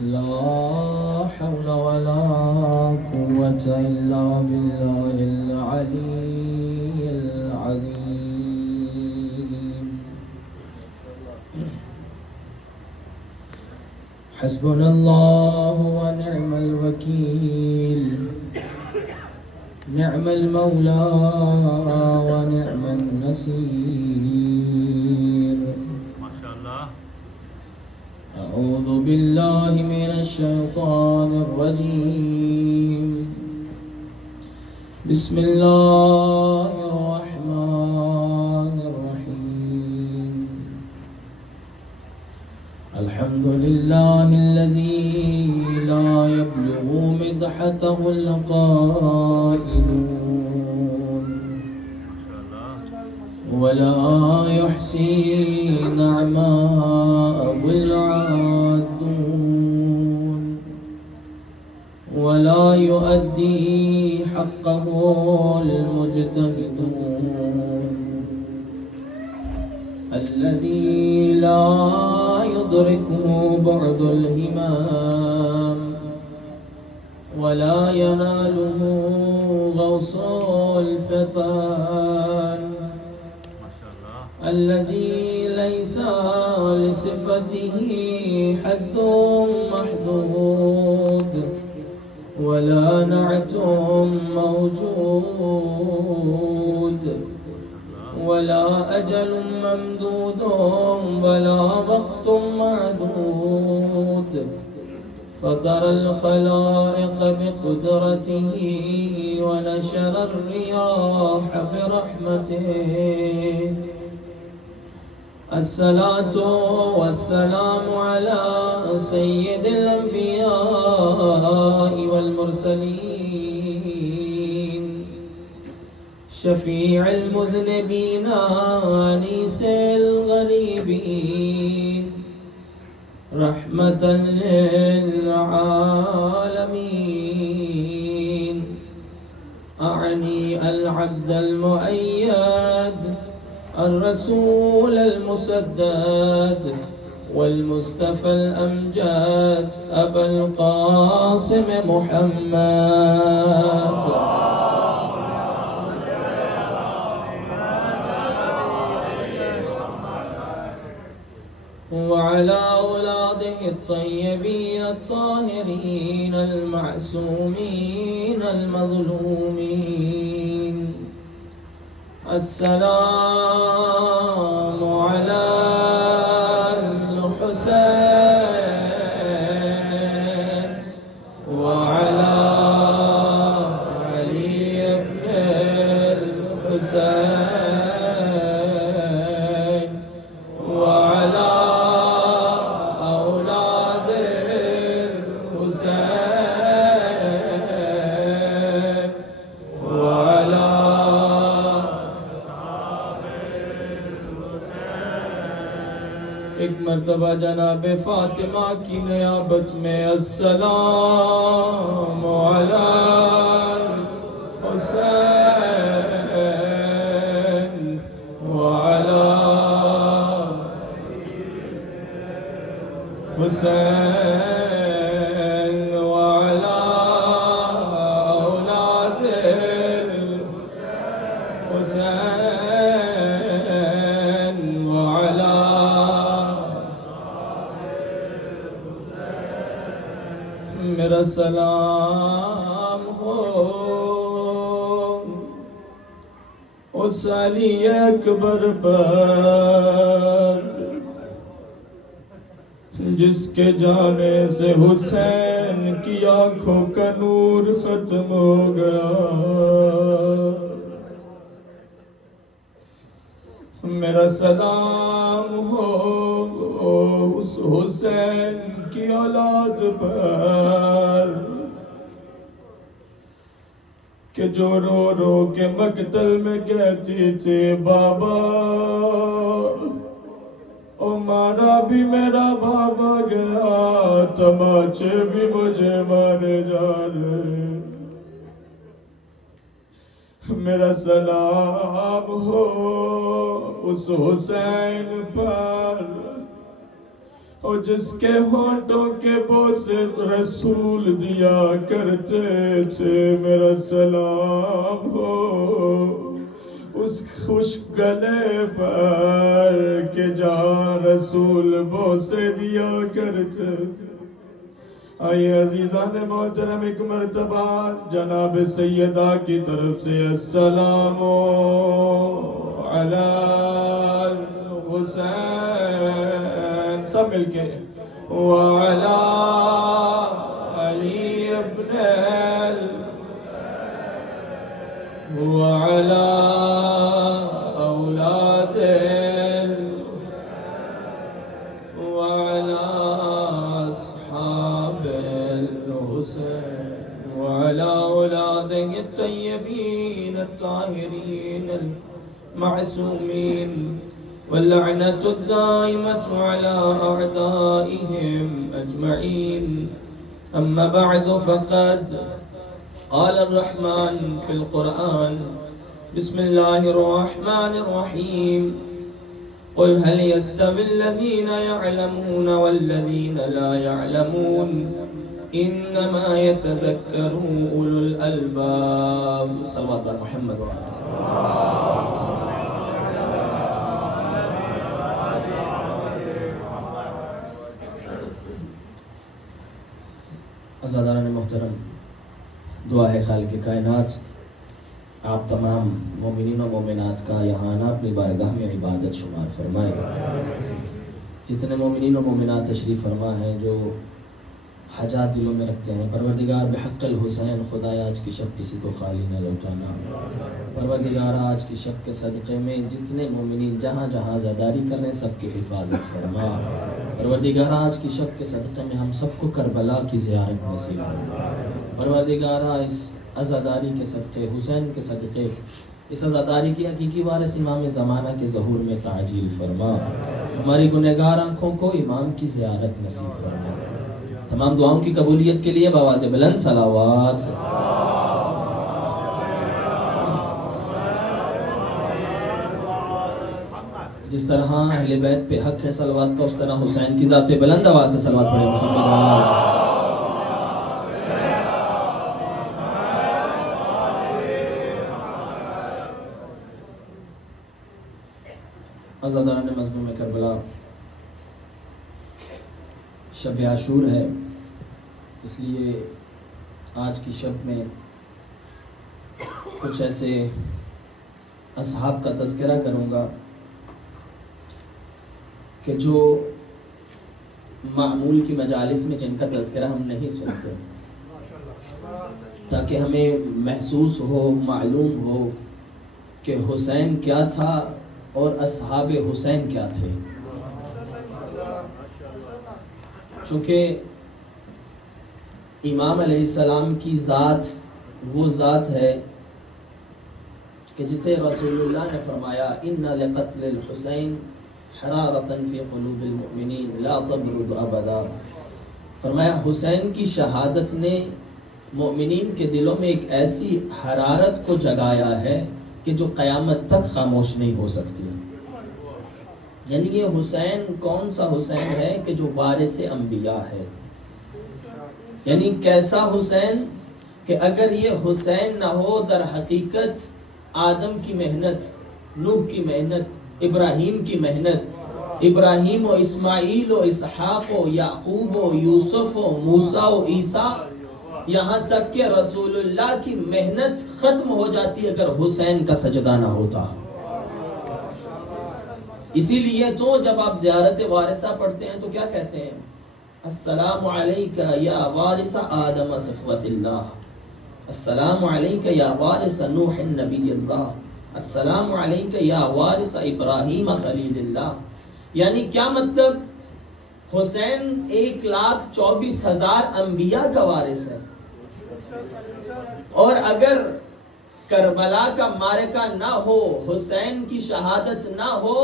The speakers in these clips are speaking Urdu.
لا حول ولا قوة إلا بالله العلي العظيم. حسبنا الله ونعم الوكيل، نعم المولى ونعم النصير. ما شاء الله. أعوذ بالله من الشيطان الرجيم. بسم الله الرحمن الرحيم. الحمد لله الذي لا يبلغ مدحته القائلون ولا يحصي نعماءه العادون ولا يؤدي حقه المجتهدون الذي لا يدركه بعد الهمام ولا يناله غوص الفتان الذي ليس لصفته حد محدود ولا نعت موجود ولا أجل ممدود ولا وقت معدود فطر الخلائق بقدرته ونشر الرياح برحمته. الصلاة والسلام على سيد الأنبياء والمرسلين شفيع المذنبين أنيس الغريبين رحمة للعالمين. أعني العبد المؤيد الرسول المسدد والمصطفى الأمجد أبا القاسم محمد وعلى أولاده الطيبين الطاهرين المعصومين المظلومين. السلام على الحسين وعلى علي بن الحسين وعلى أولاد الحسين وعلى ایک مرتبہ جناب فاطمہ کی نیابت میں السلام علی الحسین وعلی حسین وعلی اولاد الحسین وعلی میرا سلام ہو اس علی اکبر پر جس کے جانے سے حسین کی آنکھوں کا نور ختم ہو گیا. میرا سلام ہو اس حسین کی اولاد پر کہ جو رو رو کے مقتل میں کہتی تھی بابا او مارا بھی میرا بابا گیا تماچے بھی مجھے مارے جا رہے. میرا سلام ہو اس حسین پر اور جس کے ہونٹوں کے بوسے رسول دیا کرتے تھے، میرا سلام ہو اس خوش گلے پر کہ جہاں رسول بوسے دیا کرتے۔ آئیے عزیزان محترم، ایک مرتبہ جناب سیدہ کی طرف سے السلام علی الحسین، سب مل کے وعلی علی ابن وعلی اولاد وعلی اصحاب الحسین وعلی اولاده الطیبین الطاہرین المعصومین واللعنة الدائمة على أعدائهم أجمعين. أما بعد فقد قال الرحمن في القرآن بسم الله الرحمن الرحيم قل هل يستوي الذين يعلمون والذين لا يعلمون إنما يتذكر أولو الألباب. صلوات على محمد وعلى عزاداران محترم، دعا ہے خالق کائنات آپ تمام مومنین و مومنات کا یہاں آنا اپنی بارگاہ میں عبادت شمار فرمائے. جتنے مومنین و مومنات تشریف فرما ہیں جو حاجات دلوں میں رکھتے ہیں، پروردگار بحق الحسین خدایا آج کی شب کسی کو خالی نہ لوٹانا. پروردگار آج کی شب کے صدقے میں جتنے مومنین جہاں جہاں عزاداری کر رہے ہیں سب کی حفاظت فرما. پروردگار آج کی شب کے صدقے میں ہم سب کو کربلا کی زیارت نصیب فرما. پروردگار اس عزاداری کے صدقے، حسین کے صدقے، اس عزاداری کی حقیقی وارث امام زمانہ کے ظہور میں تعجیل فرما. ہماری گنہگار آنکھوں کو امام کی زیارت نصیب فرما. تمام دعاؤں کی قبولیت کے لیے بآواز بلند صلوات. جس طرح اہل بیت پہ حق ہے صلوات کا، اس طرح حسین کی ذات پہ بلند آواز سے صلوات پڑھے. محمد عزاداران مظلوم کربلا، شب عاشور ہے، اس لیے آج کی شب میں کچھ ایسے اصحاب کا تذکرہ کروں گا کہ جو معمول کی مجالس میں جن کا تذکرہ ہم نہیں سنتے، تاکہ ہمیں محسوس ہو، معلوم ہو کہ حسین کیا تھا اور اصحاب حسین کیا تھے. چونکہ امام علیہ السلام کی ذات وہ ذات ہے کہ جسے رسول اللہ نے فرمایا ان لقتل الحسین حرارة فی قلوب المؤمنین لا تبرد ابدا. فرمایا حسین کی شہادت نے مؤمنین کے دلوں میں ایک ایسی حرارت کو جگایا ہے کہ جو قیامت تک خاموش نہیں ہو سکتی. یعنی یہ حسین کون سا حسین ہے کہ جو وارث انبیاء ہے. یعنی کیسا حسین کہ اگر یہ حسین نہ ہو، در حقیقت آدم کی محنت، نوح کی محنت، ابراہیم کی محنت، ابراہیم و اسماعیل و اسحاق و یعقوب و یوسف و موسیٰ و عیسیٰ، یہاں تک کہ رسول اللہ کی محنت ختم ہو جاتی اگر حسین کا سجدہ نہ ہوتا. اسی لیے تو جب آپ زیارت وارثہ پڑھتے ہیں تو کیا کہتے ہیں؟ السلام علیکہ یا وارث آدم صفوت اللہ، السلام علیکہ یا وارث نوح نبی اللہ، السلام علیکہ یا وارث ابراہیم خلیل اللہ. یعنی کیا مطلب؟ حسین 1,24,000 انبیاء کا وارث ہے، اور اگر کربلا کا معرکہ نہ ہو، حسین کی شہادت نہ ہو،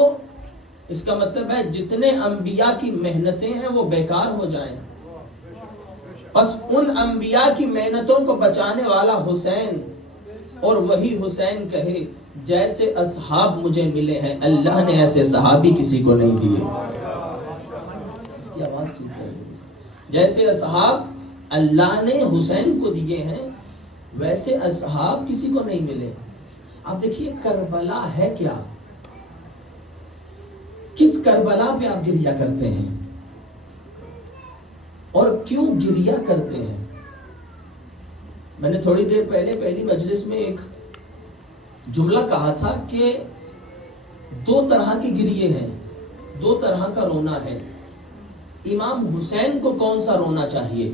اس کا مطلب ہے جتنے انبیاء کی محنتیں ہیں وہ بیکار ہو جائیں. بس ان انبیاء کی محنتوں کو بچانے والا حسین، اور وہی حسین کہے جیسے اصحاب مجھے ملے ہیں اللہ نے ایسے صحابی کسی کو نہیں دیے. جیسے اصحاب اللہ نے حسین کو دیے ہیں ویسے اصحاب کسی کو نہیں ملے. آپ دیکھیے کربلا ہے کیا؟ کس کربلا پہ آپ گریہ کرتے ہیں اور کیوں گریہ کرتے ہیں؟ میں نے تھوڑی دیر پہلے پہلی مجلس میں ایک جملہ کہا تھا کہ دو طرح کے گریے ہیں، دو طرح کا رونا ہے. امام حسین کو کون سا رونا چاہیے؟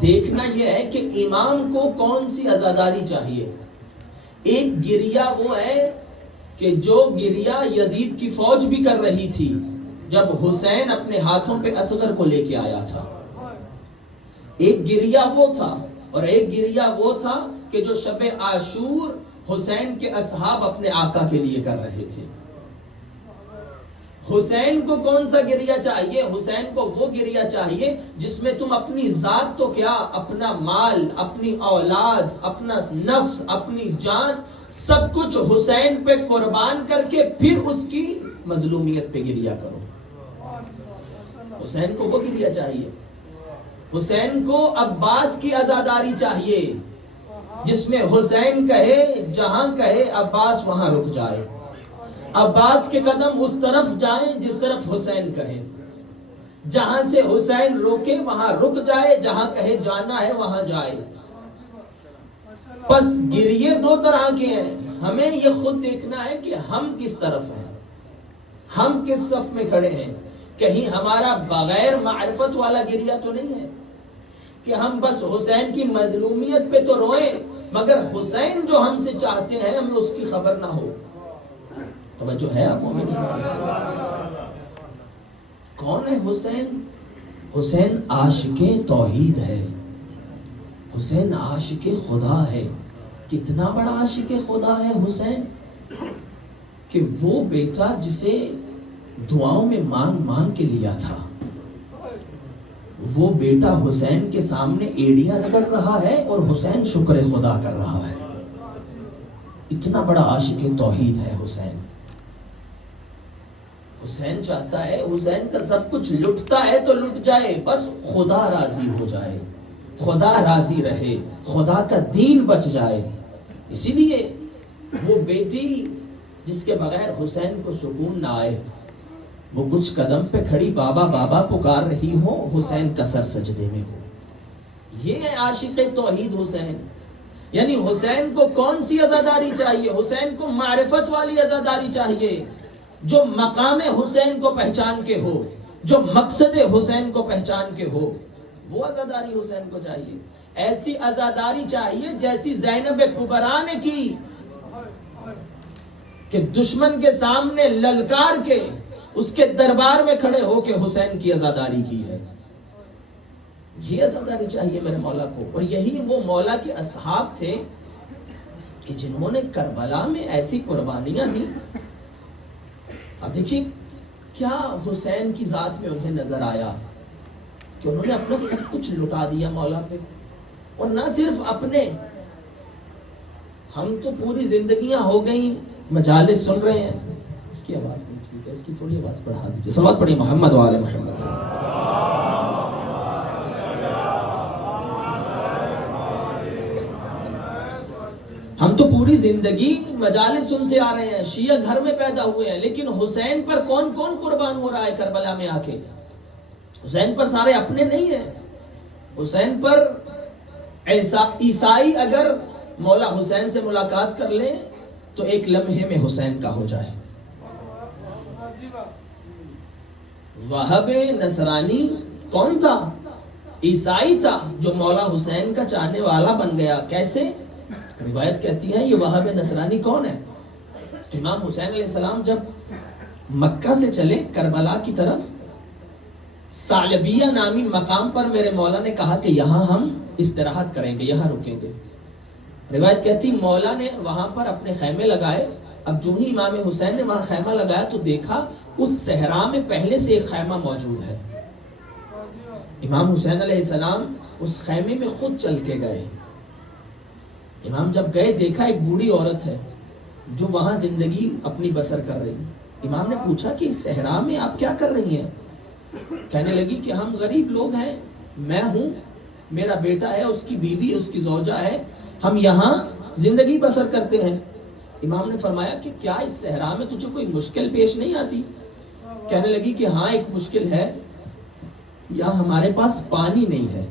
دیکھنا یہ ہے کہ امام کو کون سی عزاداری چاہیے. ایک گریہ وہ ہے کہ جو گریہ یزید کی فوج بھی کر رہی تھی جب حسین اپنے ہاتھوں پہ اصغر کو لے کے آیا تھا. ایک گریہ وہ تھا، اور ایک گریہ وہ تھا کہ جو شب عاشور حسین کے اصحاب اپنے آقا کے لیے کر رہے تھے. حسین کو کون سا گریہ چاہیے؟ حسین کو وہ گریہ چاہیے جس میں تم اپنی ذات تو کیا، اپنا مال، اپنی اولاد، اپنا نفس، اپنی جان، سب کچھ حسین پہ قربان کر کے پھر اس کی مظلومیت پہ گریہ کرو. حسین کو وہ گریہ چاہیے. حسین کو عباس کی عزاداری چاہیے جس میں حسین کہے جہاں کہے عباس وہاں رک جائے، عباس کے قدم اس طرف جائیں جس طرف حسین کہے، جہاں سے حسین روکے وہاں رک جائے، جہاں کہے جانا ہے وہاں جائے. پس گریے دو طرح کے ہیں. ہمیں یہ خود دیکھنا ہے کہ ہم کس طرف ہیں، ہم کس صف میں کھڑے ہیں. کہیں ہمارا بغیر معرفت والا گریہ تو نہیں ہے کہ ہم بس حسین کی مظلومیت پہ تو روئیں مگر حسین جو ہم سے چاہتے ہیں ہمیں اس کی خبر نہ ہو. توجہ ہے آپ مومنین؟ کون ہے حسین؟ حسین عاشق توحید ہے، حسین عاشق خدا ہے. کتنا بڑا عاشق خدا ہے حسین کہ وہ بیٹا جسے دعاؤں میں مانگ مانگ کے لیا تھا، وہ بیٹا حسین کے سامنے ایڑیاں رگڑ رہا ہے اور حسین شکر خدا کر رہا ہے. اتنا بڑا عاشق توحید ہے حسین. حسین چاہتا ہے، حسین کا سب کچھ لٹتا ہے تو لٹ جائے، بس خدا راضی ہو جائے، خدا راضی رہے، خدا کا دین بچ جائے. اسی لیے وہ بیٹی جس کے بغیر حسین کو سکون نہ آئے، وہ کچھ قدم پہ کھڑی بابا بابا پکار رہی ہو، حسین کا سر سجدے میں ہو. یہ ہے عاشق توحید حسین. یعنی حسین کو کون سی عزاداری چاہیے؟ حسین کو معرفت والی عزاداری چاہیے جو مقام حسین کو پہچان کے ہو، جو مقصد حسین کو پہچان کے ہو. وہ عزاداری حسین کو چاہیے. ایسی عزاداری چاہیے جیسی زینب کبریٰ نے کی کہ دشمن کے سامنے للکار کے اس کے دربار میں کھڑے ہو کے حسین کی عزاداری کی ہے. یہ عزاداری چاہیے میرے مولا کو. اور یہی وہ مولا کے اصحاب تھے کہ جنہوں نے کربلا میں ایسی قربانیاں دی. اب دیکھیے کیا حسین کی ذات میں انہیں نظر آیا کہ انہوں نے اپنا سب کچھ لٹا دیا مولا پہ. اور نہ صرف اپنے، ہم تو پوری زندگیاں ہو گئی مجالس سن رہے ہیں. اس کی آواز نہیں ٹھیک ہے، اس کی تھوڑی آواز بڑھا دیجیے. صلوات پڑھیے محمد وآل محمد. ہم تو پوری زندگی مجالس سنتے آ رہے ہیں، شیعہ گھر میں پیدا ہوئے ہیں، لیکن حسین پر کون کون قربان ہو رہا ہے کربلا میں آ کے؟ حسین پر سارے اپنے نہیں ہیں. حسین پر عیسائی اگر مولا حسین سے ملاقات کر لیں تو ایک لمحے میں حسین کا ہو جائے. وہاب نصرانی کون تھا؟ عیسائی تھا جو مولا حسین کا چاہنے والا بن گیا. کیسے؟ روایت کہتی ہے یہ وہاب نصرانی کون ہے؟ امام حسین علیہ السلام جب مکہ سے چلے کربلا کی طرف، ثعلبیہ نامی مقام پر میرے مولا نے کہا کہ یہاں ہم استراحت کریں گے، یہاں رکیں گے. روایت کہتی مولا نے وہاں پر اپنے خیمے لگائے. اب جو ہی امام حسین نے وہاں خیمہ لگایا تو دیکھا اس صحرا میں پہلے سے ایک خیمہ موجود ہے. امام حسین علیہ السلام اس خیمے میں خود چل کے گئے. امام جب گئے دیکھا ایک بوڑھی عورت ہے جو وہاں زندگی اپنی بسر کر رہی. امام نے پوچھا کہ اس صحرا میں آپ کیا کر رہی ہیں؟ کہنے لگی کہ ہم غریب لوگ ہیں، میں ہوں، میرا بیٹا ہے، اس کی بیوی، اس کی زوجہ ہے، ہم یہاں زندگی بسر کرتے ہیں۔ امام نے فرمایا کہ کیا اس صحرا میں تجھے کوئی مشکل پیش نہیں آتی؟ کہنے لگی کہ ہاں ایک مشکل ہے، یا ہمارے پاس پانی نہیں ہے۔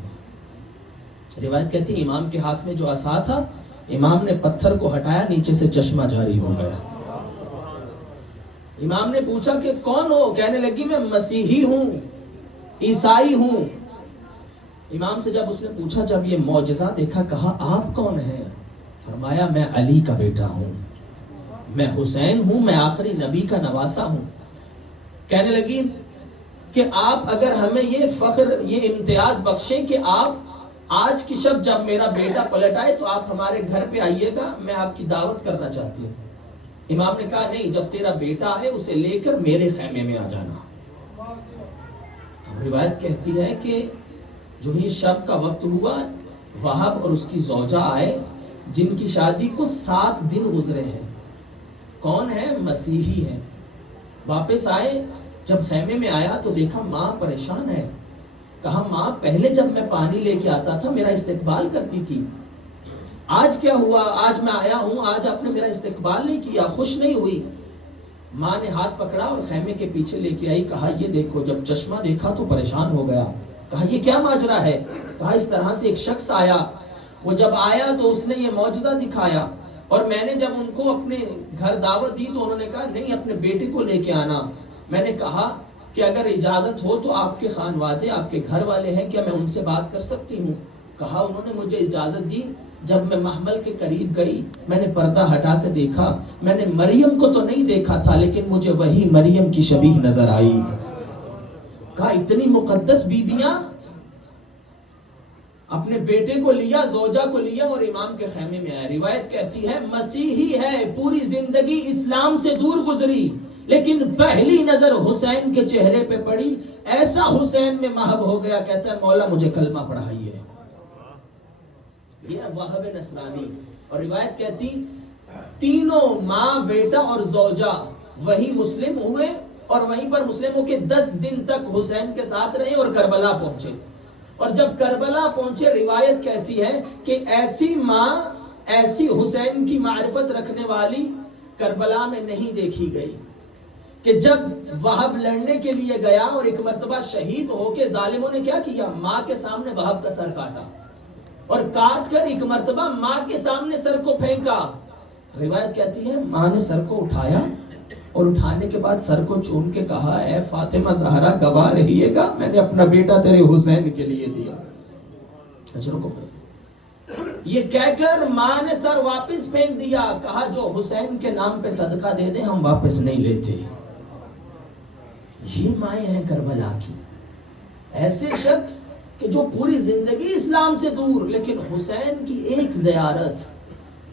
روایت کہتی ہے امام کے ہاتھ میں جو عصا تھا، امام نے پتھر کو ہٹایا، نیچے سے چشمہ جاری ہو گیا۔ امام نے پوچھا کہ کون ہو؟ کہنے لگی میں مسیحی ہوں، عیسائی ہوں۔ امام سے جب اس نے پوچھا، جب یہ معجزہ دیکھا، کہا آپ کون ہیں؟ فرمایا میں علی کا بیٹا ہوں، میں حسین ہوں، میں آخری نبی کا نواسا ہوں۔ کہنے لگی کہ آپ اگر ہمیں یہ فخر، یہ امتیاز بخشیں کہ آپ آج کی شب جب میرا بیٹا پلٹ آئے تو آپ ہمارے گھر پہ آئیے گا، میں آپ کی دعوت کرنا چاہتی ہوں۔ امام نے کہا نہیں، جب تیرا بیٹا آئے اسے لے کر میرے خیمے میں آ جانا۔ روایت کہتی ہے کہ جو ہی شب کا وقت ہوا، وہب اور اس کی زوجہ آئے، جن کی شادی کو 7 دن گزرے ہیں۔ کون ہے؟ مسیحی ہیں۔ واپس آئے، جب خیمے میں آیا تو دیکھا ماں پریشان ہے۔ کہا ماں پہلے جب میں پانی لے کے آتا تھا میرا استقبال کرتی تھی، آج کیا ہوا؟ آج میں آیا ہوں، آج آپ نے میرا استقبال نہیں کیا، خوش نہیں ہوئی۔ ماں نے ہاتھ پکڑا اور خیمے کے پیچھے لے کے آئی، کہا یہ دیکھو، جب چشمہ دیکھا تو پریشان ہو گیا۔ کہا یہ کیا ماجرا ہے؟ کہا اس طرح سے ایک شخص آیا، وہ جب آیا تو اس نے یہ معجزہ دکھایا، اور میں نے جب ان کو اپنے گھر دعوت دی تو انہوں نے کہا نہیں اپنے بیٹے کو لے کے آنا۔ میں نے کہا کہ اگر اجازت ہو تو آپ کے خانوادے، آپ کے گھر والے ہیں، کیا میں ان سے بات کر سکتی ہوں؟ کہا انہوں نے مجھے اجازت دی۔ جب میں محمل کے قریب گئی، میں نے پردہ ہٹا کے دیکھا، میں نے مریم کو تو نہیں دیکھا تھا لیکن مجھے وہی مریم کی شبیہ نظر آئی۔ کہا اتنی مقدس بیبیاں، اپنے بیٹے کو لیا، زوجہ کو لیا اور امام کے خیمے میں آیا۔ روایت کہتی ہے مسیحی ہے، پوری زندگی اسلام سے دور گزری، لیکن پہلی نظر حسین کے چہرے پہ پڑی، ایسا حسین میں محب ہو گیا، کہتا ہے مولا مجھے کلمہ پڑھائیے۔ یہ وہاب نصرانی۔ اور روایت کہتی تینوں ماں، بیٹا اور زوجہ وہی مسلم ہوئے، اور وہیں پر مسلم ہو کے 10 دن تک حسین کے ساتھ رہے اور کربلا پہنچے۔ اور جب کربلا پہنچے، روایت کہتی ہے کہ ایسی ماں، ایسی حسین کی معرفت رکھنے والی کربلا میں نہیں دیکھی گئی، کہ جب وہب لڑنے کے لیے گیا اور ایک مرتبہ شہید ہو کے ظالموں نے کیا کیا، ماں کے سامنے وہب کا سر کاٹا، اور کاٹ کر ایک مرتبہ ماں کے سامنے سر کو پھینکا۔ روایت کہتی ہے ماں نے سر کو اٹھایا، اور اٹھانے کے بعد سر کو چوم کے کہا اے فاطمہ زہرا گواہ رہیے گا، میں نے اپنا بیٹا تیرے حسین کے لیے دیا۔ یہ کہہ کر ماں نے سر واپس پھینک دیا، کہا جو حسین کے نام پہ صدقہ دے دیں ہم واپس نہیں لیتے۔ یہ مائیں ہیں کربلا کی، ایسے شخص کہ جو پوری زندگی اسلام سے دور، لیکن حسین کی ایک زیارت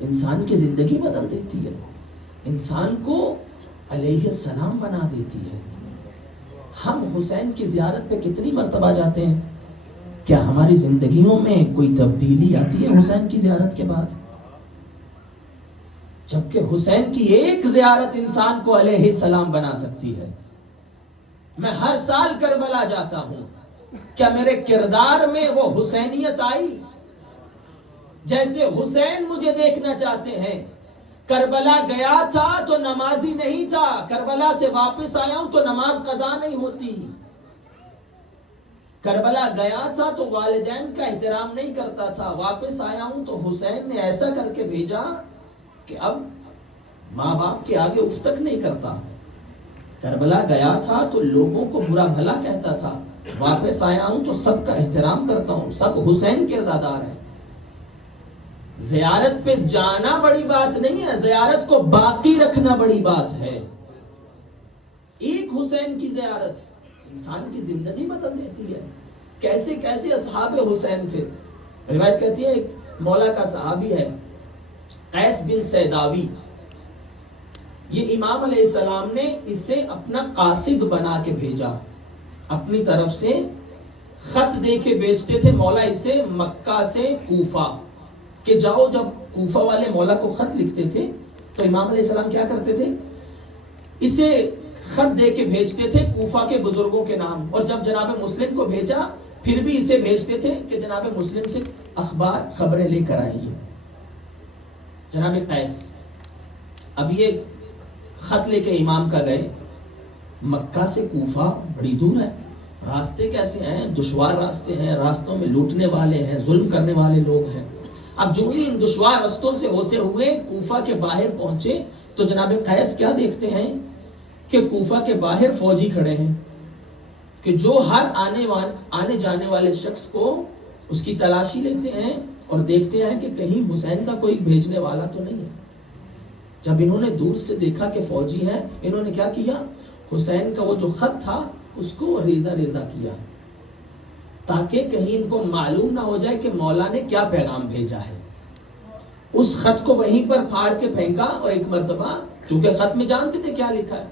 انسان کی زندگی بدل دیتی ہے، انسان کو علیہ السلام بنا دیتی ہے۔ ہم حسین کی زیارت پہ کتنی مرتبہ جاتے ہیں؟ کیا ہماری زندگیوں میں کوئی تبدیلی آتی ہے حسین کی زیارت کے بعد؟ جبکہ حسین کی ایک زیارت انسان کو علیہ السلام بنا سکتی ہے۔ میں ہر سال کربلا جاتا ہوں، کیا میرے کردار میں وہ حسینیت آئی؟ جیسے حسین مجھے دیکھنا چاہتے ہیں۔ کربلا گیا تھا تو نمازی نہیں تھا، کربلا سے واپس آیا ہوں تو نماز قضا نہیں ہوتی۔ کربلا گیا تھا تو والدین کا احترام نہیں کرتا تھا، واپس آیا ہوں تو حسین نے ایسا کر کے بھیجا کہ اب ماں باپ کے آگے اف تک نہیں کرتا۔ کربلا گیا تھا تو لوگوں کو برا بھلا کہتا تھا، واپس آیا ہوں تو سب کا احترام کرتا ہوں، سب حسین کے عزادار ہیں۔ زیارت پہ جانا بڑی بات نہیں ہے، زیارت کو باقی رکھنا بڑی بات ہے۔ ایک حسین کی زیارت انسان کی زندگی بدل دیتی ہے۔ کیسے کیسے اصحاب حسین تھے۔ روایت کہتی ہے ایک مولا کا صحابی ہے قیس بن سیداوی، یہ امام علیہ السلام نے اسے اپنا قاصد بنا کے بھیجا، اپنی طرف سے خط دے کے بیچتے تھے مولا اسے مکہ سے کوفہ، کہ جاؤ، جب کوفہ والے مولا کو خط لکھتے تھے تو امام علیہ السلام کیا کرتے تھے، اسے خط دے کے بھیجتے تھے کوفہ کے بزرگوں کے نام، اور جب جناب مسلم کو بھیجا پھر بھی اسے بھیجتے تھے کہ جناب مسلم سے خبریں لے کر آئیے۔ جناب قیس اب یہ خط لے کے امام کا گئے، مکہ سے کوفہ بڑی دور ہے، راستے کیسے ہیں، دشوار راستے ہیں، راستوں میں لوٹنے والے ہیں، ظلم کرنے والے لوگ ہیں۔ اب جو ہی ان دشوار رستوں سے ہوتے ہوئے کوفہ کے باہر پہنچے تو جناب قیس کیا دیکھتے ہیں کہ کوفہ کے باہر فوجی کھڑے ہیں کہ جو ہر آنے جانے والے شخص کو اس کی تلاشی لیتے ہیں اور دیکھتے ہیں کہ کہیں حسین کا کوئی بھیجنے والا تو نہیں ہے۔ جب انہوں نے دور سے دیکھا کہ فوجی ہے، انہوں نے کیا کیا، حسین کا وہ جو خط تھا اس کو ریزہ ریزہ کیا تاکہ کہیں ان کو معلوم نہ ہو جائے کہ مولا نے کیا پیغام بھیجا ہے۔ اس خط کو وہیں پر پھاڑ کے پھینکا اور ایک مرتبہ، چونکہ خط میں جانتے تھے کیا لکھا ہے،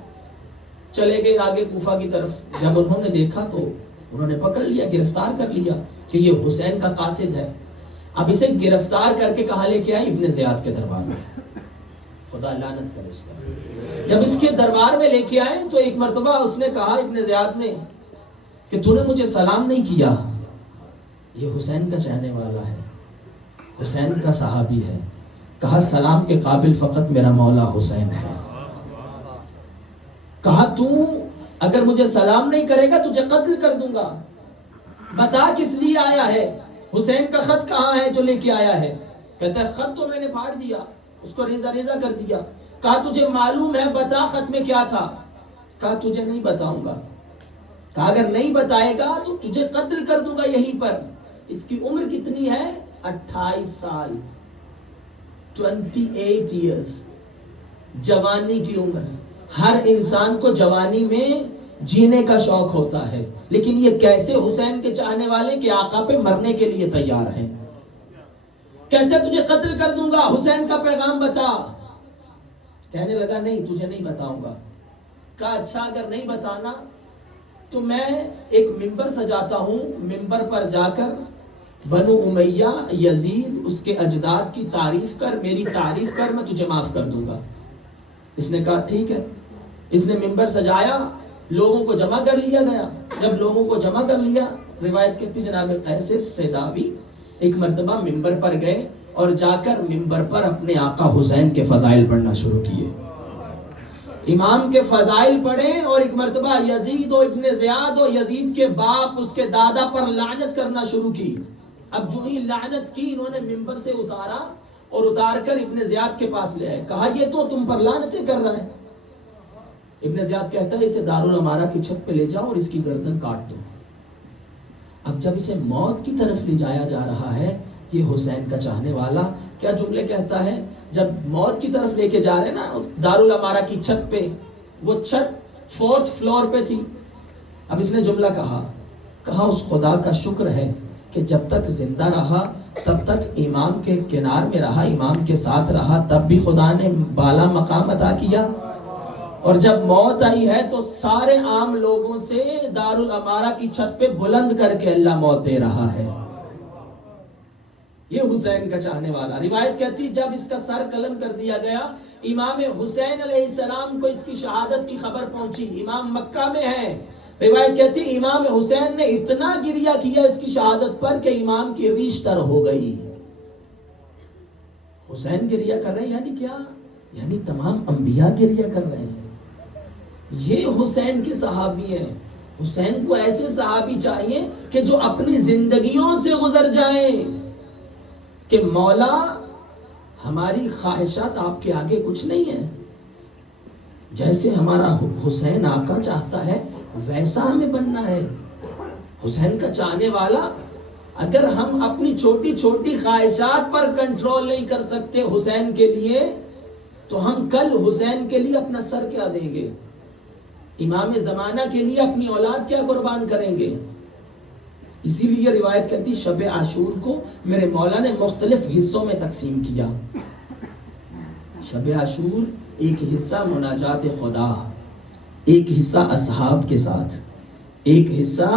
چلے گئے آگے کوفہ کی طرف۔ جب انہوں نے دیکھا تو انہوں نے پکڑ لیا، گرفتار کر لیا کہ یہ حسین کا قاصد ہے۔ اب اسے گرفتار کر کے کہاں لے کے آئے، ابن زیاد کے دربار میں۔ خدا لعنت کرے اس پر۔ جب اس کے دربار میں لے کے آئے تو ایک مرتبہ اس نے کہا، ابن زیاد نے، کہ تو نے مجھے سلام نہیں کیا۔ یہ حسین کا چاہنے والا ہے، حسین کا صحابی ہے۔ کہا سلام کے قابل فقط میرا مولا حسین ہے۔ کہا تو اگر مجھے سلام نہیں کرے گا تجھے قتل کر دوں گا، بتا کس لیے آیا ہے، حسین کا خط کہاں ہے جو لے کے آیا ہے؟ کہتا ہے خط تو میں نے پھاڑ دیا، اس کو ریزہ ریزہ کر دیا۔ کہا تجھے معلوم ہے، بتا خط میں کیا تھا؟ کہا تجھے نہیں بتاؤں گا۔ کہا اگر نہیں بتائے گا تو تجھے قتل کر دوں گا یہیں پر۔ اس کی عمر کتنی ہے؟ 28 سال، 28 ایئرز، جوانی کی عمر۔ ہر انسان کو جوانی میں جینے کا شوق ہوتا ہے، لیکن یہ کیسے حسین کے چاہنے والے کہ آقا پہ مرنے کے لیے تیار ہیں۔ کہتے تجھے قتل کر دوں گا، حسین کا پیغام بتا۔ کہنے لگا نہیں تجھے نہیں بتاؤں گا۔ کہا اچھا اگر نہیں بتانا تو میں ایک ممبر سجاتا ہوں، ممبر پر جا کر بنو امیہ، یزید، اس کے اجداد کی تعریف کر، میری تعریف کر، میں تجھے معاف کر دوں گا۔ اس نے کہا ٹھیک ہے۔ اس نے ممبر سجایا، لوگوں کو جمع کر لیا گیا۔ جب لوگوں کو جمع کر لیا، روایت کہتی جناب قیس سیداوی ایک مرتبہ ممبر پر گئے اور جا کر ممبر پر اپنے آقا حسین کے فضائل پڑھنا شروع کیے۔ امام کے فضائل پڑھے اور ایک مرتبہ یزید و ابن زیاد و یزید کے باپ، اس کے دادا پر لعنت کرنا شروع کی۔ اب جو ہی لعنت کی، انہوں نے ممبر سے اتارا اور اتار کر ابن زیاد کے پاس لے آئے۔ کہا یہ تو تم پر لعنتیں کر رہا ہے۔ ابن زیاد کہتا ہے اسے دارالامارہ کی چھت پہ لے جاؤ اور اس کی گردن کاٹ دو۔ اب جب اسے موت کی طرف لے جایا جا رہا ہے، یہ حسین کا چاہنے والا کیا جملے کہتا ہے، جب موت کی طرف لے کے جا رہے نا دارالامارہ کی چھت پہ، وہ چھت 4th فلور پہ تھی۔ اب اس نے جملہ کہا اس خدا کا شکر ہے کہ جب تک زندہ رہا تب تک امام کے کنار میں رہا، امام کے ساتھ رہا، تب بھی خدا نے بالا مقام عطا کیا، اور جب موت آئی ہے تو سارے عام لوگوں سے دارالامارہ کی چھت پہ بلند کر کے اللہ موت دے رہا ہے۔ یہ حسین کا چاہنے والا۔ روایت کہتی جب اس کا سر قلم کر دیا گیا، امام حسین علیہ السلام کو اس کی شہادت کی خبر پہنچی، امام مکہ میں ہے۔ روایت کہتی امام حسین نے اتنا گریہ کیا اس کی شہادت پر کہ امام کی ریش تر ہو گئی۔ حسین گریہ کر رہے ہیں یعنی کیا؟ یعنی تمام انبیاء گریہ کر رہے ہیں۔ یہ حسین کے صحابی ہیں۔ حسین کو ایسے صحابی چاہیے کہ جو اپنی زندگیوں سے گزر جائیں کہ مولا ہماری خواہشات آپ کے آگے کچھ نہیں ہے، جیسے ہمارا حسین آقا چاہتا ہے ویسا ہمیں بننا ہے۔ حسین کا چاہنے والا، اگر ہم اپنی چھوٹی چھوٹی خواہشات پر کنٹرول نہیں کر سکتے حسین کے لیے، تو ہم کل حسین کے لیے اپنا سر کیا دیں گے؟ امام زمانہ کے لیے اپنی اولاد کیا قربان کریں گے؟ اسی لیے روایت کہتی شب عاشور کو میرے مولا نے مختلف حصوں میں تقسیم کیا۔ شب عاشور ایک حصہ مناجات خدا، ایک حصہ اصحاب کے ساتھ، ایک حصہ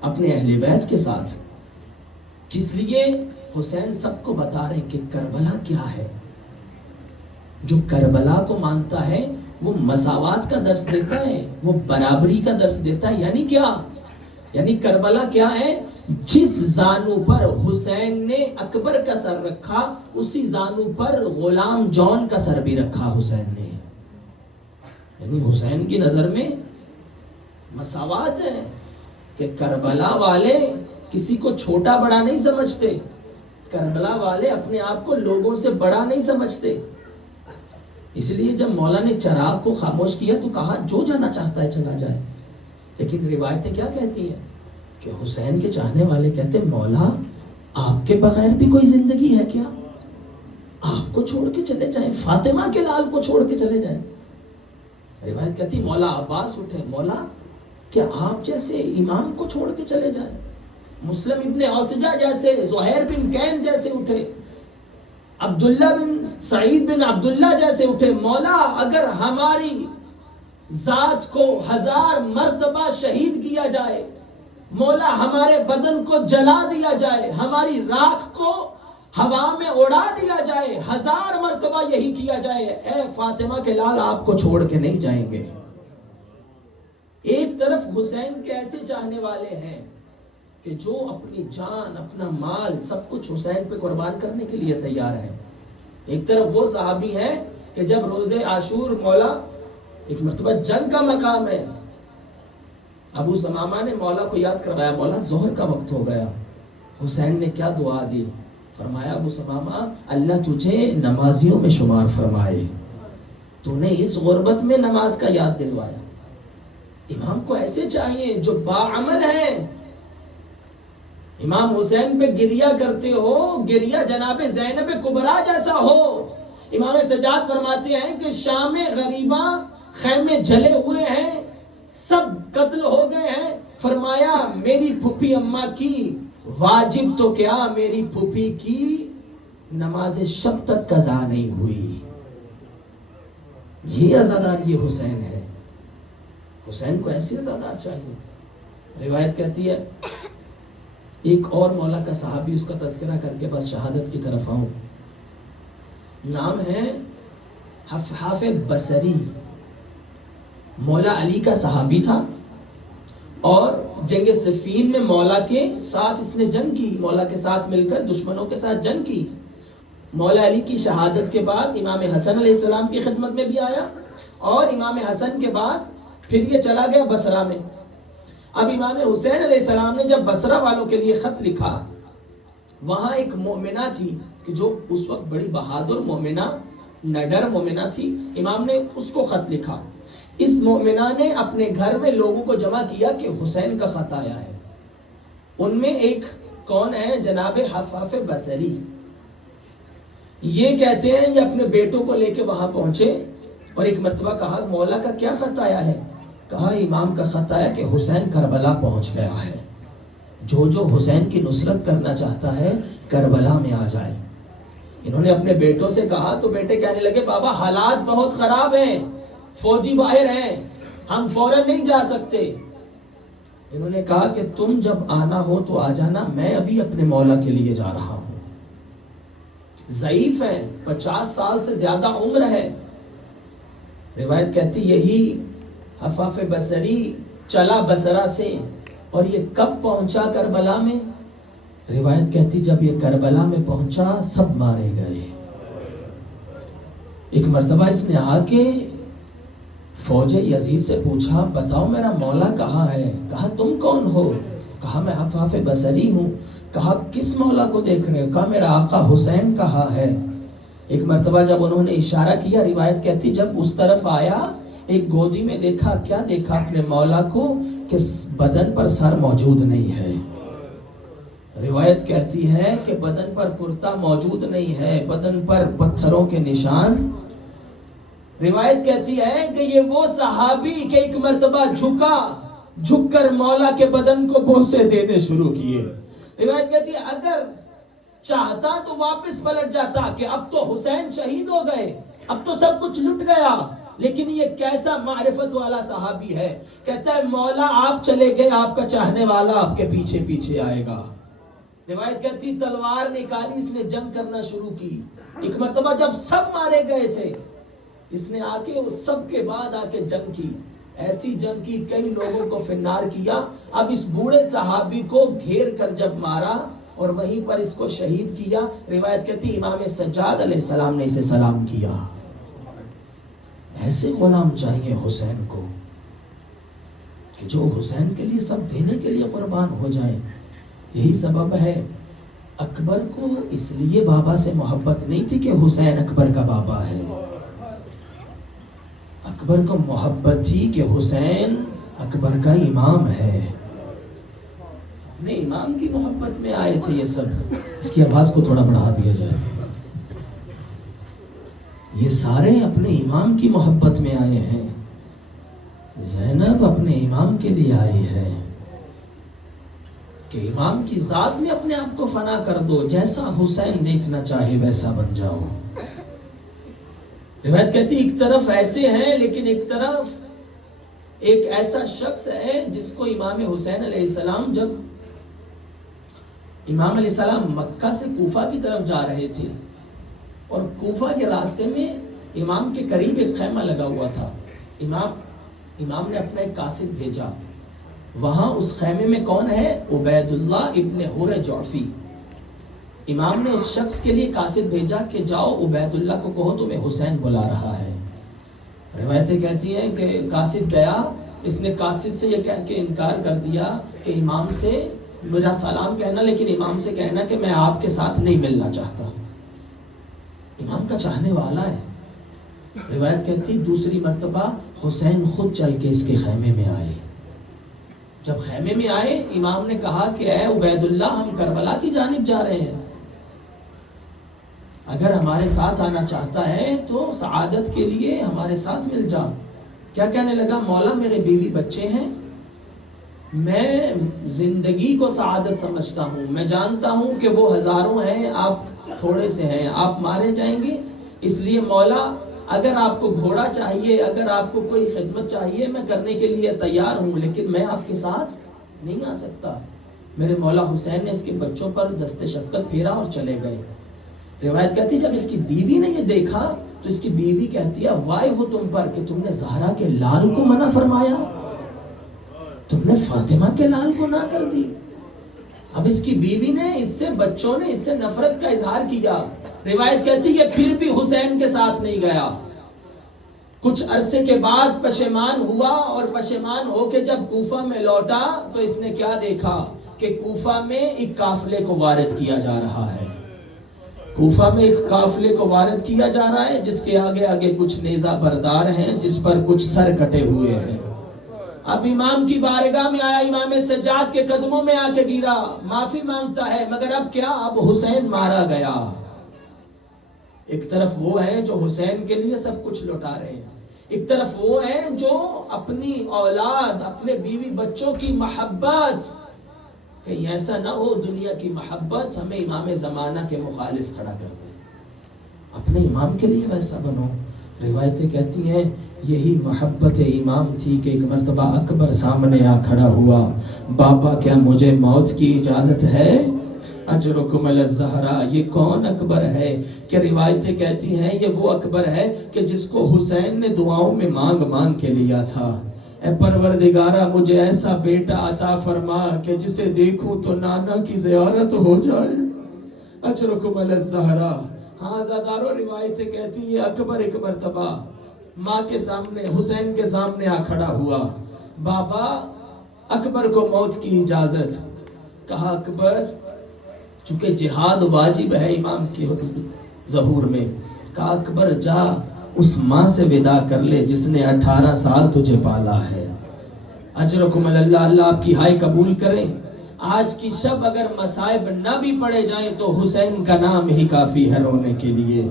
اپنے اہل بیت کے ساتھ۔ کس لیے؟ حسین سب کو بتا رہے کہ کربلا کیا ہے۔ جو کربلا کو مانتا ہے وہ مساوات کا درس دیتا ہے، وہ برابری کا درس دیتا ہے. یعنی کیا؟ یعنی کربلا کیا ہے؟ جس زانو پر حسین نے اکبر کا سر رکھا اسی زانو پر غلام جون کا سر بھی رکھا حسین نے. یعنی حسین کی نظر میں مساوات ہے کہ کربلا والے کسی کو چھوٹا بڑا نہیں سمجھتے، کربلا والے اپنے آپ کو لوگوں سے بڑا نہیں سمجھتے. اس لیے جب مولا نے چراغ کو خاموش کیا تو کہا جو جانا چاہتا ہے چلا جائے. لیکن روایتیں کیا کہتی ہیں کہ حسین کے چاہنے والے کہتے مولا آپ کے بغیر بھی کوئی زندگی ہے کیا؟ آپ کو چھوڑ کے چلے جائیں، فاطمہ کے لال کو چھوڑ کے چلے جائیں. روایت کہتی مولا عباس اٹھے، مولا کیا آپ جیسے امام کو چھوڑ کے چلے جائیں؟ مسلم ابن اوسجہ جیسے، زہیر بن کین جیسے اٹھے، عبداللہ بن سعید بن عبداللہ جیسے اٹھے. مولا اگر ہماری ذات کو 1000 مرتبہ شہید کیا جائے، مولا ہمارے بدن کو جلا دیا جائے، ہماری راکھ کو ہوا میں اڑا دیا جائے، 1000 مرتبہ یہی کیا جائے، اے فاطمہ کے لال آپ کو چھوڑ کے نہیں جائیں گے. ایک طرف حسین کے ایسے چاہنے والے ہیں کہ جو اپنی جان، اپنا مال، سب کچھ حسین پہ قربان کرنے کے لیے تیار ہیں. ایک طرف وہ صحابی ہیں کہ جب روز عاشور مولا، ایک مرتبہ جنگ کا مقام ہے، ابو ثمامہ نے مولا کو یاد کروایا، مولا ظہر کا وقت ہو گیا. حسین نے کیا دعا دی؟ فرمایا ابو ثمامہ اللہ تجھے نمازیوں میں شمار فرمائے، تو نے اس غربت میں نماز کا یاد دلوایا. امام کو ایسے چاہیے جو باعمل ہیں. امام حسین پہ گریہ کرتے ہو، گریہ جناب زینب کبریٰ جیسا ہو. امام سجاد فرماتے ہیں کہ شام غریباں خیمے جلے ہوئے ہیں، سب قتل ہو گئے ہیں. فرمایا میری پھوپھی اماں کی واجب تو کیا، میری پھوپھی کی نماز شب تک قضا نہیں ہوئی. یہ عزادار یہ حسین ہے. حسین کو ایسی عزادار چاہیے. روایت کہتی ہے ایک اور مولا کا صحابی، اس کا تذکرہ کر کے بس شہادت کی طرف آؤں. نام ہے حفحاف بصری. مولا علی کا صحابی تھا اور جنگ صفین میں مولا کے ساتھ اس نے جنگ کی، مولا کے ساتھ مل کر دشمنوں کے ساتھ جنگ کی. مولا علی کی شہادت کے بعد امام حسن علیہ السلام کی خدمت میں بھی آیا، اور امام حسن کے بعد پھر یہ چلا گیا بصرہ میں. اب امام حسین علیہ السلام نے جب بصرہ والوں کے لیے خط لکھا، وہاں ایک مومنہ تھی کہ جو اس وقت بڑی بہادر مومنہ، نڈر مومنہ تھی. امام نے اس کو خط لکھا. اس مومنہ نے اپنے گھر میں لوگوں کو جمع کیا کہ حسین کا خط آیا ہے. ان میں ایک کون ہے؟ جناب حفحاف بصری. یہ کہتے ہیں یہ اپنے بیٹوں کو لے کے وہاں پہنچے اور ایک مرتبہ کہا مولا کا کیا خط آیا ہے؟ کہا امام کا خط آیا کہ حسین کربلا پہنچ گیا ہے، جو حسین کی نصرت کرنا چاہتا ہے کربلا میں آ جائے. انہوں نے اپنے بیٹوں سے کہا تو بیٹے کہنے لگے بابا حالات بہت خراب ہیں، فوجی باہر ہیں، ہم فوراً نہیں جا سکتے. انہوں نے کہا کہ تم جب آنا ہو تو آ جانا، میں ابھی اپنے مولا کے لیے جا رہا ہوں. ضعیف ہے، 50 سال سے زیادہ عمر ہے. روایت کہتی یہی حفحاف بصری چلا بصرہ سے، اور یہ کب پہنچا کربلا میں؟ روایت کہتی جب یہ کربلا میں پہنچا سب مارے گئے. ایک مرتبہ اس نے آ کے فوج یزید سے پوچھا بتاؤ میرا مولا کہاں ہے؟ کہا تم کون ہو؟ کہا میں حفحاف بصری ہوں. کہا کس مولا کو دیکھ رہے ہو؟ کہا میرا آقا حسین کہاں ہے؟ ایک مرتبہ جب انہوں نے اشارہ کیا، روایت کہتی جب اس طرف آیا ایک گودی میں دیکھا. کیا دیکھا؟ اپنے مولا کو کہ بدن پر سر موجود نہیں ہے. روایت کہتی ہے کہ بدن پر کرتا موجود نہیں ہے، بدن پر پتھروں کے نشان. روایت کہتی ہے کہ یہ وہ صحابی کہ ایک مرتبہ جھک کر مولا کے بدن کو بوسے دینے شروع کیے. روایت کہتی ہے اگر چاہتا تو واپس پلٹ جاتا کہ اب تو حسین شہید ہو گئے، اب تو سب کچھ لٹ گیا. لیکن یہ کیسا معرفت والا صحابی ہے، کہتا ہے مولا آپ چلے گئے، آپ کا چاہنے والا آپ کے پیچھے پیچھے آئے گا. روایت کہتی تلوار نکالی، اس نے جنگ کرنا شروع کی. ایک مرتبہ جب سب مارے گئے تھے اس نے آ کے سب کے بعد آ کے جنگ کی، ایسی جنگ کی کئی لوگوں کو فنار کیا. اب اس بوڑھے صحابی کو گھیر کر جب مارا اور وہیں پر اس کو شہید کیا، روایت کہتی امام سجاد علیہ السلام نے اسے سلام کیا. ایسے غلام چاہیے حسین کو کہ جو حسین کے لیے سب دینے کے لیے قربان ہو جائیں. یہی سبب ہے اکبر کو اس لیے بابا سے محبت نہیں تھی کہ حسین اکبر کا بابا ہے، اکبر کو محبت تھی کہ حسین اکبر کا امام ہے. اپنے امام کی محبت میں آئے تھے یہ سب. اس کی آواز کو تھوڑا بڑھا دیا جائے. یہ سارے اپنے امام کی محبت میں آئے ہیں. زینب اپنے امام کے لیے آئی ہے کہ امام کی ذات میں اپنے آپ کو فنا کر دو، جیسا حسین دیکھنا چاہے ویسا بن جاؤ. روایت کہتی ایک طرف ایسے ہیں لیکن ایک طرف ایک ایسا شخص ہے جس کو امام حسین علیہ السلام، جب امام علیہ السلام مکہ سے کوفہ کی طرف جا رہے تھے اور کوفہ کے راستے میں امام کے قریب ایک خیمہ لگا ہوا تھا، امام نے اپنا ایک قاصد بھیجا. وہاں اس خیمے میں کون ہے؟ عبید اللہ ابن حر جعفی. امام نے اس شخص کے لیے قاصد بھیجا کہ جاؤ عبید اللہ کو کہو تمہیں حسین بلا رہا ہے. روایتیں کہتی ہیں کہ قاصد گیا، اس نے قاصد سے یہ کہہ کے انکار کر دیا کہ امام سے میرا سلام کہنا، لیکن امام سے کہنا کہ میں آپ کے ساتھ نہیں ملنا چاہتا. امام کا چاہنے والا ہے. روایت کہتی دوسری مرتبہ حسین خود چل کے اس کے خیمے میں آئے. جب خیمے میں آئے امام نے کہا کہ اے عبید اللہ، ہم کربلا کی جانب جا رہے ہیں، اگر ہمارے ساتھ آنا چاہتا ہے تو سعادت کے لیے ہمارے ساتھ مل جا. کیا کہنے لگا؟ مولا میرے بیوی بچے ہیں، میں زندگی کو سعادت سمجھتا ہوں، میں جانتا ہوں کہ وہ ہزاروں ہیں، آپ تھوڑے سے ہیں، آپ مارے جائیں گے، اس لیے مولا اگر آپ کو گھوڑا چاہیے، اگر آپ کو کوئی خدمت چاہیے، میں کرنے کے لیے تیار ہوں، لیکن میں آپ کے ساتھ نہیں آ سکتا. میرے مولا حسین نے اس کے بچوں پر دست شفقت پھیرا اور چلے گئے. روایت کہتی جب اس کی بیوی نے یہ دیکھا تو اس کی بیوی کہتی ہے وائے ہو تم پر کہ تم نے زہرا کے لال کو منع فرمایا، تم نے فاطمہ کے لال کو نہ کر دی. اب اس کی بیوی نے اس سے، بچوں نے اس سے نفرت کا اظہار کیا. روایت کہتی ہے پھر بھی حسین کے ساتھ نہیں گیا. کچھ عرصے کے بعد پشیمان ہوا اور پشیمان ہو کے جب کوفہ میں لوٹا تو اس نے کیا دیکھا کہ کوفہ میں ایک قافلے کو وارد کیا جا رہا ہے. کوفہ میں ایک قافلے کو وارد کیا جا رہا ہے جس کے آگے آگے کچھ نیزہ بردار ہیں، جس پر کچھ سر کٹے ہوئے ہیں. اب امام کی بارگاہ میں آیا، امام سجاد کے قدموں میں آ کے گرا، معافی مانگتا ہے، مگر اب کیا؟ اب حسین مارا گیا. ایک طرف وہ ہیں جو حسین کے لیے سب کچھ لوٹا رہے ہیں، ایک طرف وہ ہیں جو اپنی اولاد، اپنے بیوی بچوں کی محبت، کہیں ایسا نہ ہو دنیا کی محبت ہمیں امام زمانہ کے مخالف کھڑا کر دے. اپنے امام کے لیے ویسا بنو. روایتیں کہتی ہیں یہی محبت امام تھی کہ ایک مرتبہ اکبر سامنے آ کھڑا ہوا، بابا کیا مجھے موت کی اجازت ہے؟ اجرکم علی الزہرا. یہ کون اکبر ہے کہ روایتیں کہتی ہیں یہ وہ اکبر ہے کہ جس کو حسین نے دعاؤں میں مانگ مانگ کے لیا تھا. اے پروردگارہ مجھے ایسا بیٹا عطا فرما کہ جسے دیکھوں تو نانا کی زیارت ہو جائے. اجرکم علی الزہرا. ہاں زادارو روایتیں کہتی ہیں اکبر ایک مرتبہ ماں کے سامنے، حسین کے سامنے آ کھڑا ہوا. بابا اکبر کو موت کی اجازت. کہا اکبر، چونکہ جہاد واجب ہے امام کی ظہور میں، کہا اکبر جا اس ماں سے ودا کر لے جس نے 18 سال تجھے پالا ہے. اجرکم اللہ، اللہ آپ کی ہائے قبول کریں. آج کی شب اگر مصائب نہ بھی پڑے جائیں تو حسین کا نام ہی کافی ہے رونے کے لیے.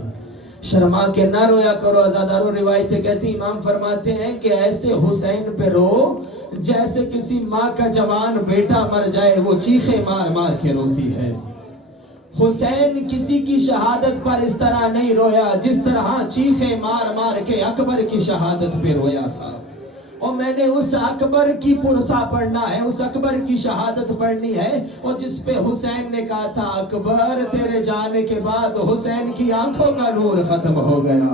شرما کے نہ رویا کرو آزادارو. روایتیں کہتی امام فرماتے ہیں کہ ایسے حسین پہ رو جیسے کسی ماں کا جوان بیٹا مر جائے، وہ چیخے مار مار کے روتی ہے. حسین کسی کی شہادت پر اس طرح نہیں رویا جس طرح چیخے مار مار کے اکبر کی شہادت پہ رویا تھا. اور میں نے اس اکبر کی پرسا پڑھنا ہے، اس اکبر کی شہادت پڑھنی ہے، اور جس پہ حسین نے کہا تھا اکبر تیرے جانے کے بعد حسین کی آنکھوں کا نور ختم ہو گیا.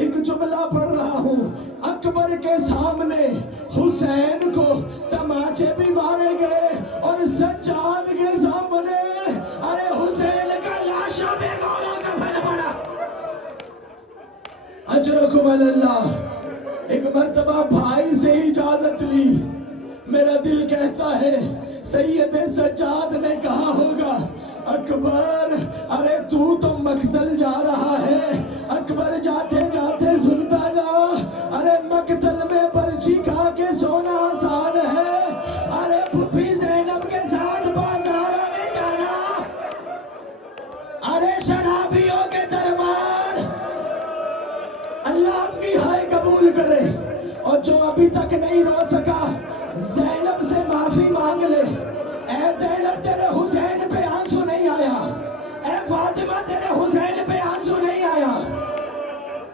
ایک جملہ پڑھ رہا ہوں، اکبر کے سامنے حسین کو تماچے بھی مارے گئے اور سجاد کے سامنے ارے حسین کا لاشا بے گورا کفن پڑا۔ اجرکم اللہ۔ ایک مرتبہ بھائی سے اجازت لی، میرا دل کہتا ہے سید سجاد نے کہا ہوگا اکبر ارے تو مقتل جا رہا ہے، اکبر جاتے جاتے سنتا جا، ارے مقتل میں پرچی کھا کے سونا آسان ہے، ارے پھوپھی زینب کے ساتھ بازاروں میں جانا، ارے شرابیوں کے دربار، اللہ آپ کی ہائے قبول کرے، اور جو ابھی تک نہیں رو سکا زینب سے معافی مانگ لے۔ اے زینب تیرے حسین پہ آنسو نہیں آیا، اے فاطمہ تیرے حسین پہ آنسو نہیں آیا،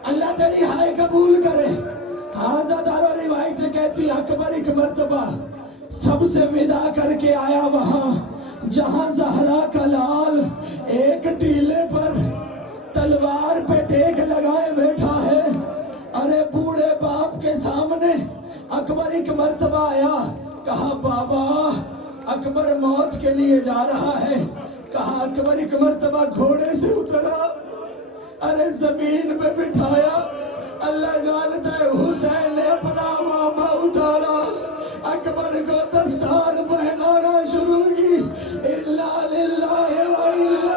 اللہ تیری ہائے قبول کرے۔ حاضردارو روایت کہتی اکبر ایک مرتبہ سب سے ودا کر کے آیا وہاں جہاں زہرا کا لال ایک ٹیلے پر تلوار پہ ٹیک لگائے بیٹھا ہے، ارے بوڑھے باپ کے سامنے اکبر ایک مرتبہ آیا، کہا بابا اکبر موت کے لیے جا رہا ہے، کہا اکبر ایک مرتبہ گھوڑے سے اترا، ارے زمین پہ بٹھایا، اللہ جانتا ہے حسین نے اپنا امامہ اتارا، اکبر کو دستار پہنانا شروع کی، الا للہ و الا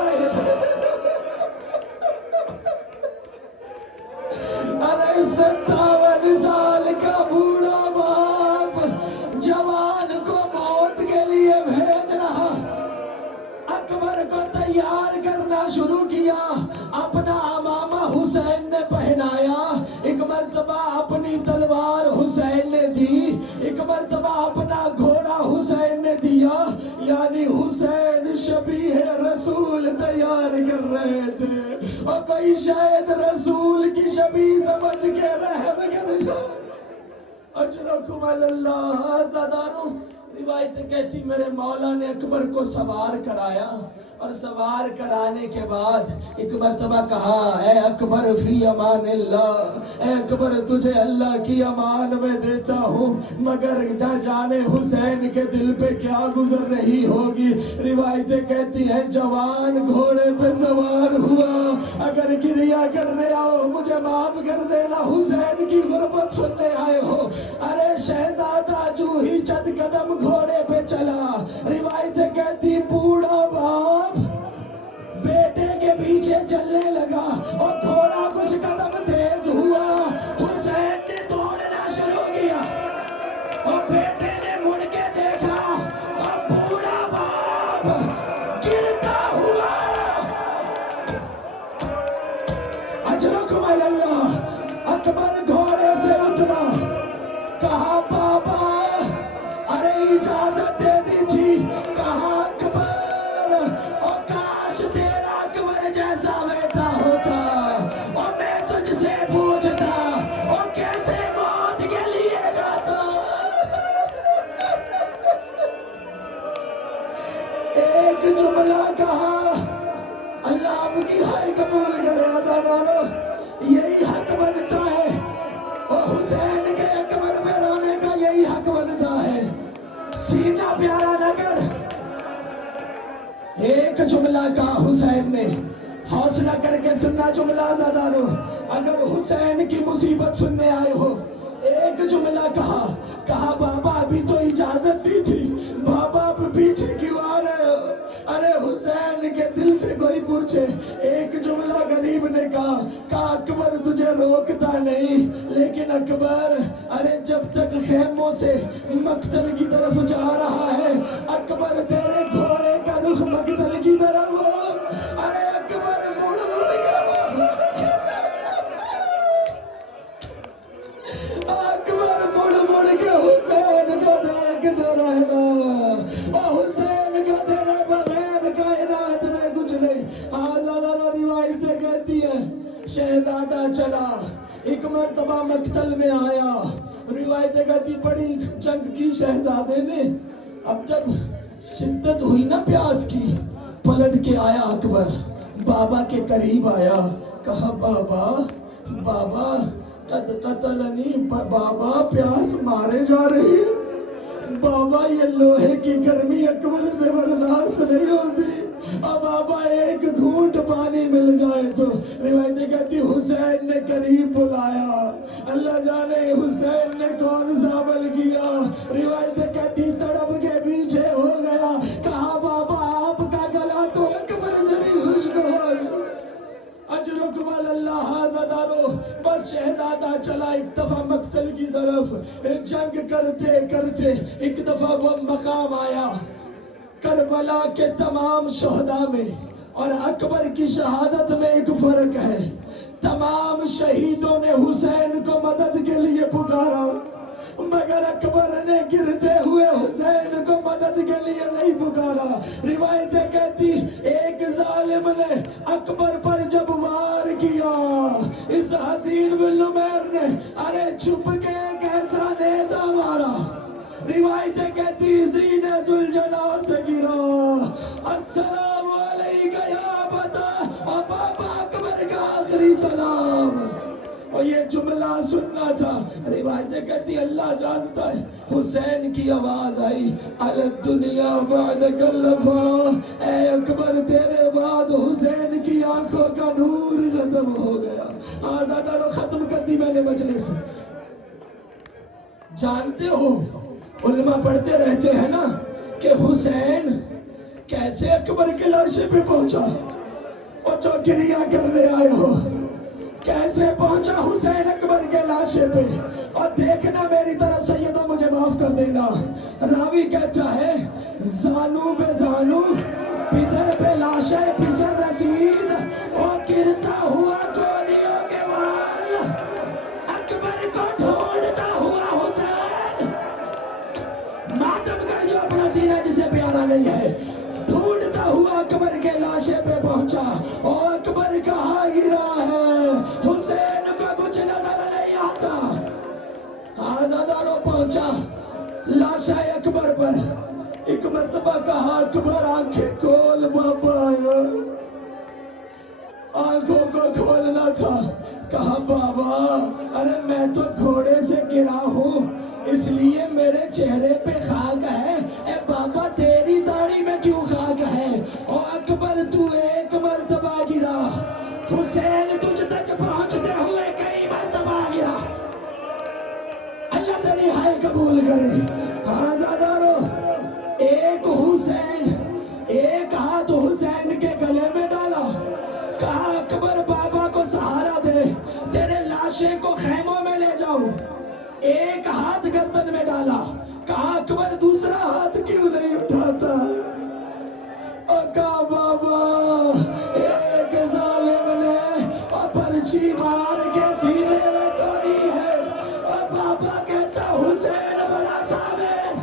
ارے 57 سال کا بوڑھا باپ جوان کو موت کے لیے بھیج رہا، اکبر کو تیار کرنا شروع کیا، اپنا امامہ حسین نے پہنایا، ایک مرتبہ اپنی تلوار حسین نے دی، ایک مرتبہ اپنا گھوڑا حسین نے دیا، یعنی حسین شبیہ رسول تیار کر رہے تھے، اور کوئی شاید رسول کی شبیہ سمجھ کے رحم کر جائے۔ اجرکم اللہ۔ زادارو روایت کہتی میرے مولا نے اکبر کو سوار کرایا، اور سوار کرانے کے بعد ایک مرتبہ کہا اے اکبر فی امان اللہ، اے اکبر تجھے اللہ کی امان میں دیتا ہوں، مگر نہ جانے حسین کے دل پہ کیا گزر رہی ہوگی۔ روایتیں کہتی ہیں جوان گھوڑے پہ سوار ہوا، اگر گریا کرنے آؤ مجھے معاف کر دینا، حسین کی غربت سننے آئے ہو۔ ارے شہزادہ جو ہی چند قدم گھوڑے پہ چلا، روایتیں کہتی بوڑھا باپ بیٹے کے پیچھے چلنے لگا، اور گھوڑا کچھ قدم تیز ہوا، حسین نے دوڑنا شروع کیا، اور بیٹے نے مڑ کے دیکھا، اور بوڑھا باپ گرتا ہوا۔ اجرکم اللہ۔ اکبر گھوڑے سے اترا، کہا بابا ارے اجازت دے دی تھی، کہا اکبر اور کاش تیرا اکبر جیسا بیٹا ہوتا، اور میں تجھ سے پوچھتا اور کیسے موت کے لیے جاتا۔ ایک جملہ کہا، اللہ آپ کی ہائے قبول کرے۔ آزادارو یہی حق بنتا ہے، اور حسین کے اکبر پہ رونے کا یہی حق بنتا ہے، سینہ پیارا نہ کر۔ ایک جملہ کہا حسین نے، حوصلہ کر کے سننا جملہ زادارو، اگر حسین کی مصیبت سننے آئے ہو، ایک جملہ کہا بابا ابھی تو اجازت دی تھی، بابا اب پیچھے کیوں آ رہے ہو؟ ارے حسین کے دل سے کوئی پوچھے، ایک جملہ غریب نے کہا اکبر تجھے روکتا نہیں، لیکن اکبر ارے جب تک خیموں سے مقتل کی طرف جا رہا ہے، اکبر تیرے گھوڑے کا رخ مقتل کی طرف ہو، ارے اکبر مڑ گیا، اکبر مڑ کے حسین کو دیکھتے رہنا، اور حسین کا تیرے بغیر کائنات میں کچھ نہیں۔ آزادہ روایتیں کہتی ہیں شہزادہ چلا، ایک مرتبہ مقتل میں آیا، روایتیں کہتی بڑی جنگ کی شہزادے نے، اب جب شدت ہوئی نا پیاس کی، پلٹ کے آیا اکبر، بابا کے قریب آیا، کہا بابا بابا قد قتلنی، بابا پیاس مارے جا رہی ہے، بابا یہ لوہے کی گرمی اکبر سے برداشت نہیں ہوتی، اب بابا ایک گھونٹ پانی مل جائے تو۔ روایتیں کہتی حسین نے قریب بلایا، اللہ جانے حسین نے کون سا عمل کیا، روایتیں کہتی تڑپ کے پیچھے ہو گیا، کہا بابا آپ کا گلا تو اکبر سے بھی خشک ہو گیا۔ اجرکم اللہ ھذا دارو، بس شہزادہ چلا ایک دفعہ مقتل کی طرف، جنگ کرتے کرتے ایک دفعہ وہ مقام آیا کربلا کے تمام شہداء میں اور اکبر کی شہادت میں ایک فرق ہے، تمام شہیدوں نے حسین کو مدد کے لیے پکارا مگر اکبر نے گرتے ہوئے حسین کو مدد کے لیے نہیں پکارا۔ روایتیں کہتی ایک ظالم نے اکبر پر جب وار کیا، اس حسین بن نمیر نے ارے چھپ کے ایک ایسا نیزہ مارا، روایتیں کہتی سینہ ذوالجلال سے گرا، السلام علیکہ یا بتا، اور بابا اکبر کا آخری سلام، اور یہ جملہ سننا تھا۔ روایتیں کہتی اللہ جانتا ہے، حسین کی آواز آئی علی الدنیا بعدک اللفا، اے اکبر تیرے بعد حسین کی آنکھوں کا نور ختم ہو گیا۔ آزادہ رو ختم کر دی میں نے مجلس۔ جانتے ہو علماء پڑھتے رہتے ہیں نا کہ حسین کیسے اکبر کے لاشے پہ پہنچا، اور جو گریہ کرنے آئے ہو کیسے پہنچا حسین اکبر کے لاشے پہ، اور دیکھنا میری طرف سیدہ مجھے معاف کر دینا، راوی کہتا ہے زانو بے زانو پدر پہ لاشے پسر رسید، اور گرتا ہوا گولیوں کے وال اکبر کو ڈھونڈتا ہوا حسین، ماتم کر جو اپنا سینہ جسے پیارا نہیں ہے، ڈھونڈتا ہوا اکبر کے لاشے پہ پہنچا، اور اکبر کہاں گرا ہے، حسین کو کچھ نظر نہیں آتا۔ آزادارو پہنچا لاشہ اکبر پر، ایک مرتبہ کہا اکبر آنکھیں کھول بابا، آنکھوں کو کھولنا تھا، کہا بابا ارے میں تو گھوڑے سے گرا ہوں اس لیے میرے چہرے پہ خاک ہے، اے بابا تیری داڑھی میں کیوں خاک ہے، اور اکبر تو ایک مرتبہ گرا، حسین تجھ تک پہنچتے ہوئے کئی مرتبہ گرا، اللہ تیری ہائے قبول کرے۔ آزادارو ایک حسین، ایک ہاتھ حسین کے گلے میں ڈالا، کہا اکبر بابا کو سہارا دے، تیرے لاشے کو خیموں میں لے جاؤ، ایک ہاتھ گردن میں ڈالا، کہا اکبر دوسرا ہاتھ کیوں نہیں اٹھاتا، اور کہا بابا ایک ظالم نے پرچی مار کے سینے میں توڑی ہے، اور بابا کہتا حسین بڑا صابر،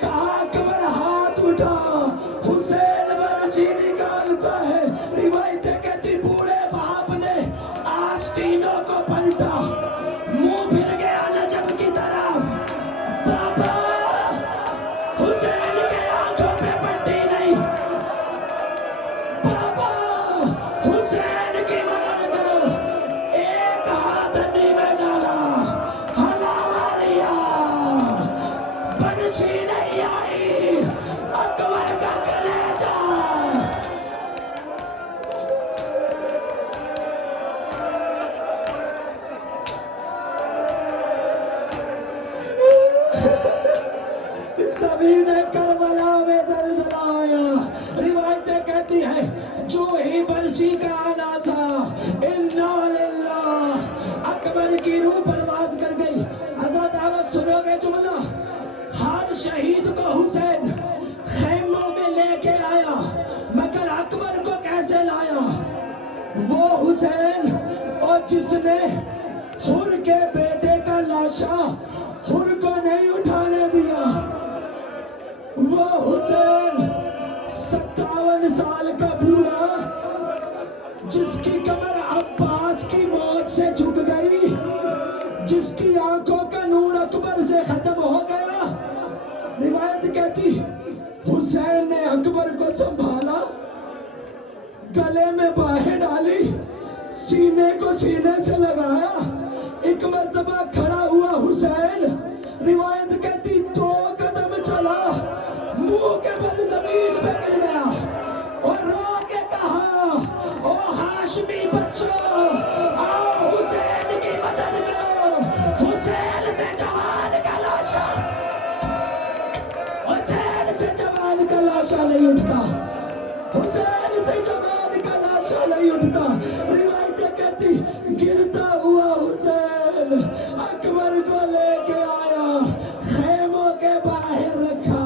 کہا اکبر ہاتھ اٹھا، حسین پرچی نکالتا ہے، روایتیں کہتی بوڑھے باپ نے آستینوں کو پلٹا، منہ پھر گیا نجم کی طرف، بابا حسین کے آنکھوں پہ پٹی نہیں، بابا حسین کی مدد کرو، ایک ہاتھ نہیں میں ڈالا، ہلاوا دیا، پرچی نہیں آئی، اکبر کا کلیجہ، زمین کربلا میں زلزلہ آیا، روایتیں کہتی ہیں جو ہی پرچی کا آنا تھا انا للہ، اکبر کی روح پرواز کر گئی۔ عزادارو سنو گے جملہ، ہر شہید کو حسین خیموں میں لے کے آیا، مگر اکبر کو کیسے لایا، وہ حسین اور جس نے حر کے بیٹے کا لاشا حر کو نہیں اٹھانے دیا، وہ حسین 57 سال کا بوڑھا جس کی کمر عباس کی موت سے جھک گئی، جس کی آنکھوں کا نور اکبر سے ختم ہو گیا، روایت کہتی حسین نے اکبر کو سنبھالا، گلے میں باہیں ڈالی، کو سینے سے لگایا. ایک مرتبہ کھڑا ہوا حسین, روایت کہتی 2 قدم چلا, منہ کے بل زمین پہ گر گیا اور رو کے کہا, او ہاشمی بچوں, آؤ حسین کی مدد کرو. حسین سے جوان کا لاشا, حسین سے جوان کا لاشا نہیں اٹھتا, حسین سے جوان کا لاشا نہیں اٹھتا. روایتیں کہتی گرتا ہوا حسین اکبر کو لے کے آیا, خیموں کے باہر رکھا.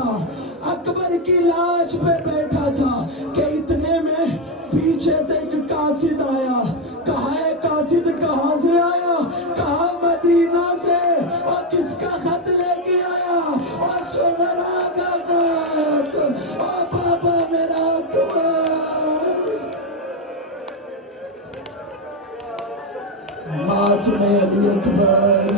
اکبر کی لاش پہ بیٹھا تھا کہ اتنے میں پیچھے سے ایک قاصد آیا. کہا ہے قاصد کہاں سے آیا؟ کہا مدینہ سے. اور کس کا خط لے کے آیا؟ اور صغرا کا خط. اور پاپا میرا اکبر, ماتم علی اکبر.